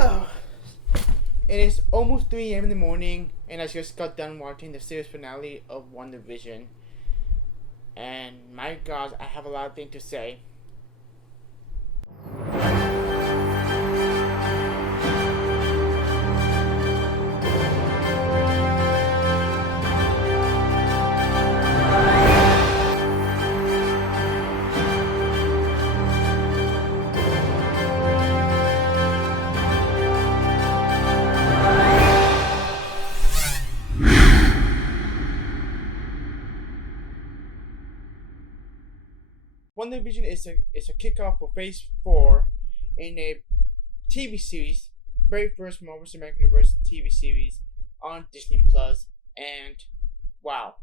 So, it is almost 3 a.m. in the morning, and I just got done watching the series finale of Wandavision. And my God, I have a lot of things to say. WandaVision is a kickoff for Phase 4 in a TV series, very first Marvel Cinematic Universe TV series on Disney Plus, and wow,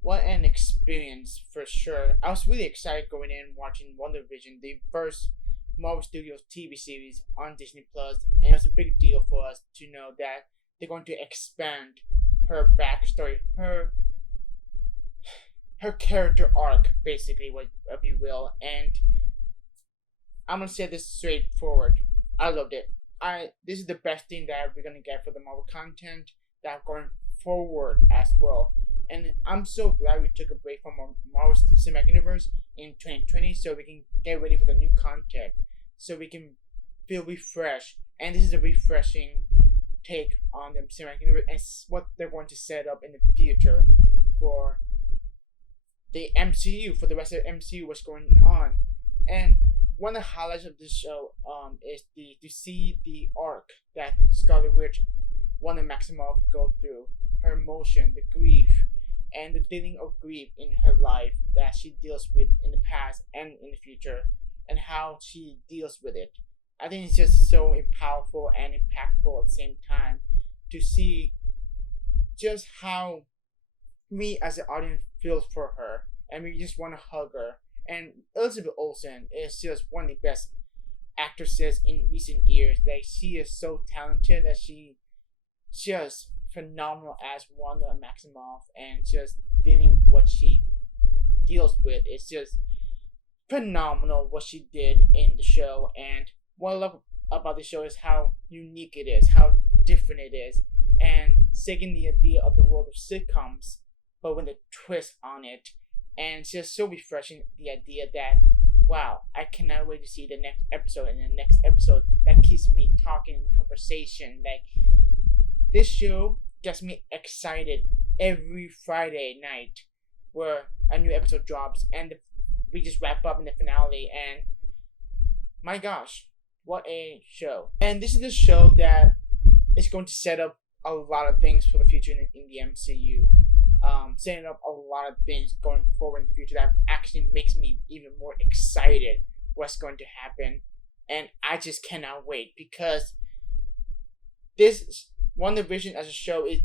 what an experience for sure. I was really excited going in watching WandaVision, the first Marvel Studios TV series on Disney Plus, and it was a big deal for us to know that they're going to expand her backstory, her character arc, basically, what if you will. And I'm gonna say this straightforward. I loved it. This is the best thing that we're gonna get for the Marvel content that going forward as well. And I'm so glad we took a break from Marvel Cinematic Universe in 2020 so we can get ready for the new content, so we can feel refreshed. And this is a refreshing take on the Cinematic Universe and what they're going to set up in the future for the MCU, for the rest of the MCU, what's going on. And one of the highlights of this show is to see the arc that Scarlet Witch, Wanda Maximoff, go through, her emotion, the grief, and the feeling of grief in her life that she deals with in the past and in the future, and how she deals with it. I think it's just so powerful and impactful at the same time to see just how we as an audience feels for her, and we just want to hug her. And Elizabeth Olsen is just one of the best actresses in recent years. Like, she is so talented that she just phenomenal as Wanda Maximoff, and just dealing what she deals with. It's just phenomenal what she did in the show. And what I love about the show is how unique it is, how different it is, and taking the idea of the world of sitcoms but with a twist on it. And it's just so refreshing, the idea that, wow, I cannot wait to see the next episode, and the next episode that keeps me talking in conversation. Like, this show gets me excited every Friday night where a new episode drops, and we just wrap up in the finale, and my gosh, what a show. And this is the show that is going to set up a lot of things for the future in the MCU. Setting up a lot of things going forward in the future that actually makes me even more excited what's going to happen. And I just cannot wait, because this WandaVision as a show is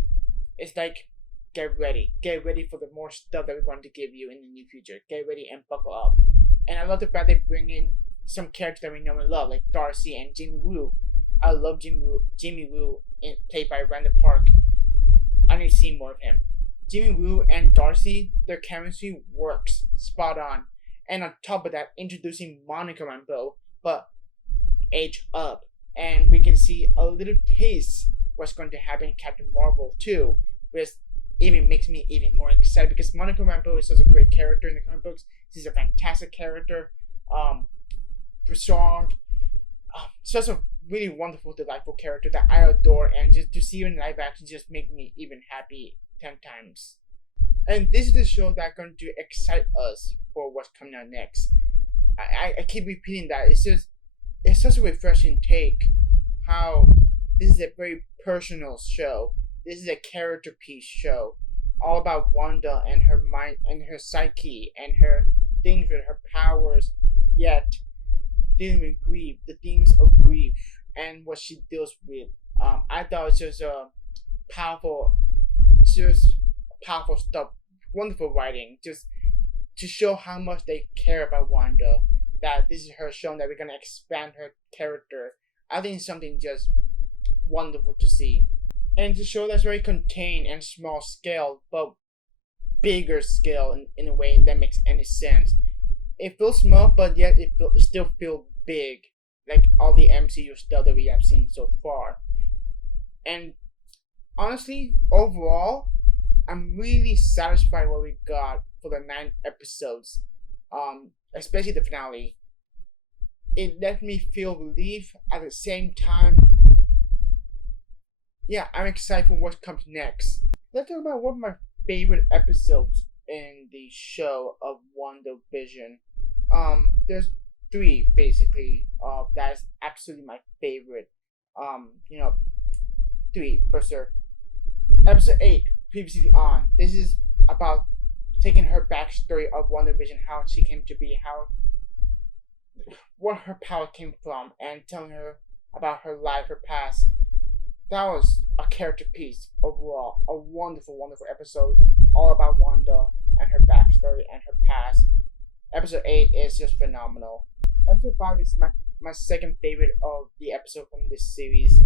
like, get ready for the more stuff that we're going to give you in the near future. Get ready and buckle up. And I love the fact they bring in some characters that we know and love, like Darcy and Jimmy Woo. I love Jimmy Woo, played by Randall Park. I need to see more of him. Jimmy Woo and Darcy, their chemistry works spot on. And on top of that, introducing Monica Rambeau, but age up. And we can see a little taste what's going to happen in Captain Marvel too, which even makes me even more excited, because Monica Rambeau is such a great character in the comic books. She's a fantastic character, strong, such a really wonderful, delightful character that I adore, and just to see her in live action just make me even happy 10 times. And this is the show that's going to excite us for what's coming out next. I keep repeating that. It's such a refreshing take how this is a very personal show. This is a character piece show, all about Wanda and her mind and her psyche and her things with her powers, yet dealing with grief, the themes of grief and what she deals with. I thought it was just a powerful stuff, wonderful writing, just to show how much they care about Wanda, that this is her showing that we're going to expand her character. I think it's something just wonderful to see. And it's a show that's very contained and small scale, but bigger scale in a way that makes any sense. It feels small, but yet it still feels big. like all the MCU stuff that we have seen so far. And honestly, overall, I'm really satisfied what we got for the 9 episodes. Especially the finale. It let me feel relief at the same time. Yeah, I'm excited for what comes next. Let's talk about one of my favorite episodes in the show of Wandavision. There's 3 basically. That's absolutely my favorite. 3 for sure. Episode 8, previously on. This is about taking her backstory of Wandavision, how she came to be, what her power came from, and telling her about her life, her past. That was a character piece overall. A wonderful, wonderful episode, all about Wanda and her backstory and her past. Episode 8 is just phenomenal. Episode 5 is my second favorite of the episode from this series.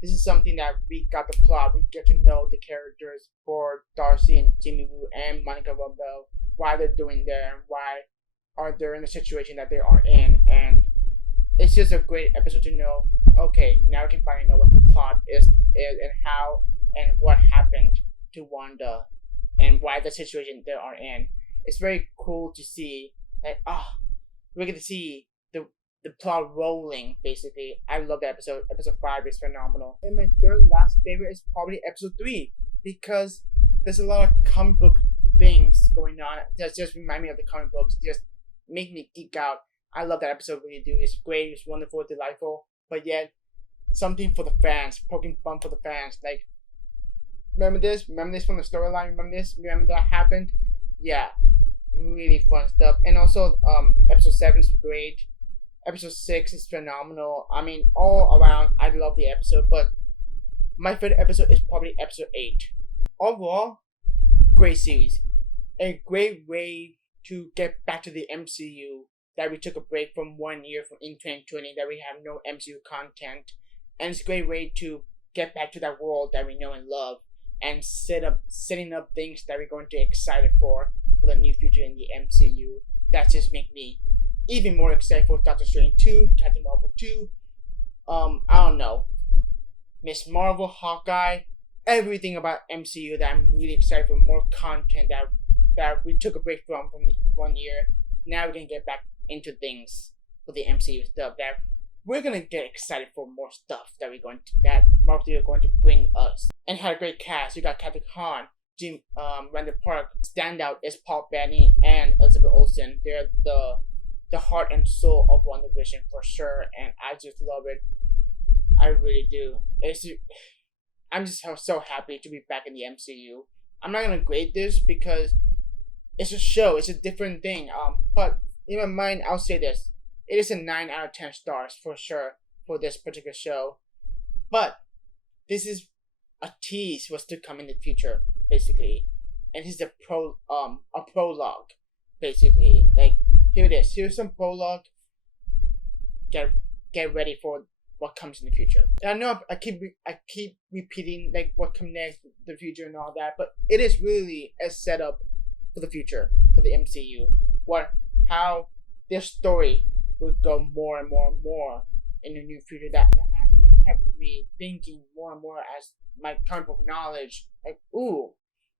This is something that we got the plot. We get to know the characters for Darcy and Jimmy Woo and Monica Rambeau, why they're doing there, and why are they in the situation that they are in. And it's just a great episode to know, okay, now we can finally know what the plot is and how and what happened to Wanda and why the situation they are in. It's very cool to see that, we get to see the plot rolling, basically. I love that episode. Episode 5 is phenomenal. And my third last favorite is probably episode 3, because there's a lot of comic book things going on that just remind me of the comic books, just make me geek out. I love that episode when you do. It's great, it's wonderful, delightful, but yet something for the fans, poking fun for the fans. Like, remember this from the storyline, remember that happened? Yeah, really fun stuff. And also, episode 7 is great. Episode 6 is phenomenal. I mean, all around, I love the episode, but my favorite episode is probably episode 8. Overall, great series. A great way to get back to the MCU, that we took a break from 1 year in 2020, that we have no MCU content. And it's a great way to get back to that world that we know and love, and setting up things that we're going to be excited for the new future in the MCU. That just make me even more excited for Doctor Strange 2, Captain Marvel 2, I don't know, Miss Marvel, Hawkeye, everything about MCU that I'm really excited for. More content that we took a break from the 1 year. Now we're gonna get back into things for the MCU stuff, that we're gonna get excited for more stuff that Marvel are going to bring us. And had a great cast. You got Kathy Khan, Randall Park. Standout is Paul Bettany and Elizabeth Olsen. They're the heart and soul of WandaVision for sure, and I just love it. I really do. I'm just so happy to be back in the MCU. I'm not gonna grade this because it's a show, it's a different thing. But in my mind, I'll say this: it is a 9 out of 10 stars for sure for this particular show. But this is a tease what's to come in the future, basically, and this is a prologue, basically. Like, here it is. Here's some prologue. Get ready for what comes in the future. And I know I keep repeating like what comes next, the future and all that, but it is really a setup for the future, for the MCU. How their story will go more and more and more in the new future. That actually kept me thinking more and more as my comic book knowledge. Like, ooh,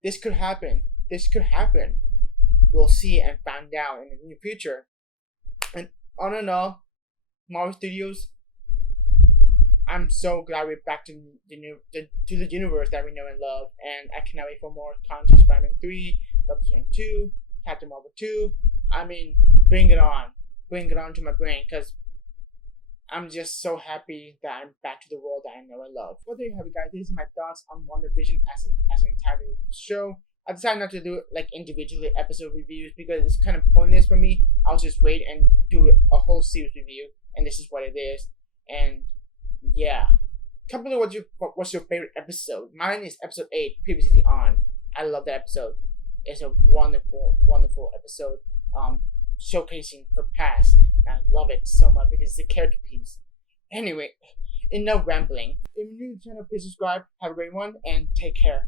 this could happen. This could happen. We'll see and find out in the near future. And on and all, Marvel Studios, I'm so glad we're back to the universe that we know and love, and I cannot wait for more content. Spider-Man 3, Doctor Strange 2, Captain Marvel 2. I mean, bring it on to my brain, because I'm just so happy that I'm back to the world that I know and love. Well, there you have it, guys. These are my thoughts on WandaVision as an entire show. I decided not to do like individually episode reviews because it's kind of pointless for me. I'll just wait and do a whole series review, and this is what it is. And yeah, comment below what's your favorite episode. Mine is episode 8, previously on. I love that episode. It's a wonderful, wonderful episode. Showcasing her past. And I love it so much because it's a character piece. Anyway, enough rambling. If you're new to the channel, please subscribe. Have a great one and take care.